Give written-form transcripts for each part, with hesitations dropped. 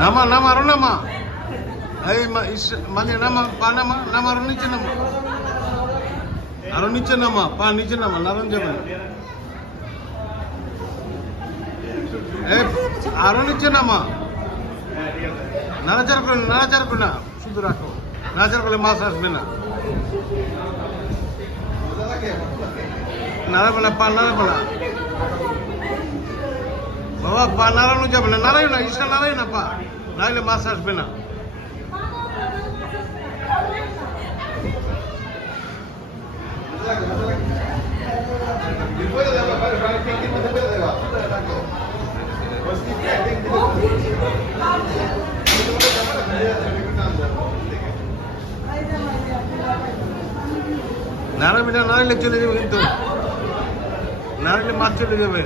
Nama, nama, aru nama. Hey, mali nama, pa nama, nama aru niche nama. Aru niche nama, pa niche nama, naran jabe. Hey, aru niche nama. Narajar kuna, শুধু রাখো। নারাজার করলে মাছ আসবে না। নাড়াবে না, পা নাড়াবে না। বাবা পা নাড়ানো যাবে না, নাড়াই না, ইসা নাড়াই না পা, নাইলে মাছ আসবে না। নাড়াবি না, নাড়াইলে চলে যাবে কিন্তু, নাড়াইলে মাছ চলে যাবে।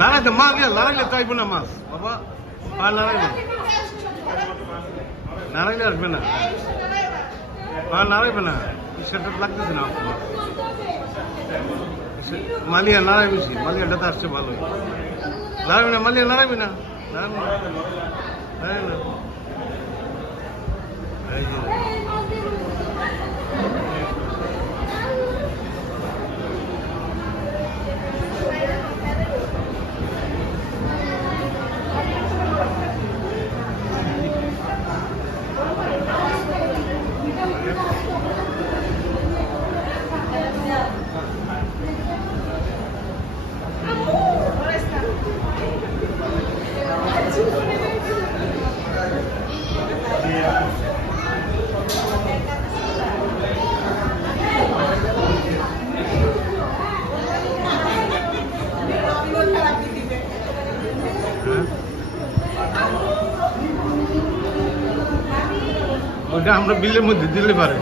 নাড়াইতে মা গিয়ে নাড়াইলে চাইবো না মাছ বাবা, পা নাড়াইলে, নাড়াইলে আসবে না, পা নাড়াইবে না, সেটা লাগতেছে না। মালিয়া নাড়াই বেশি, মালিয়াটাতে আসছে ভালো। নাড়াবি না মালিয়া, নাড়াবি না, নাড়াবি না, নাড়াবি না। ওটা আমরা বিলের মধ্যে দিলে পারে।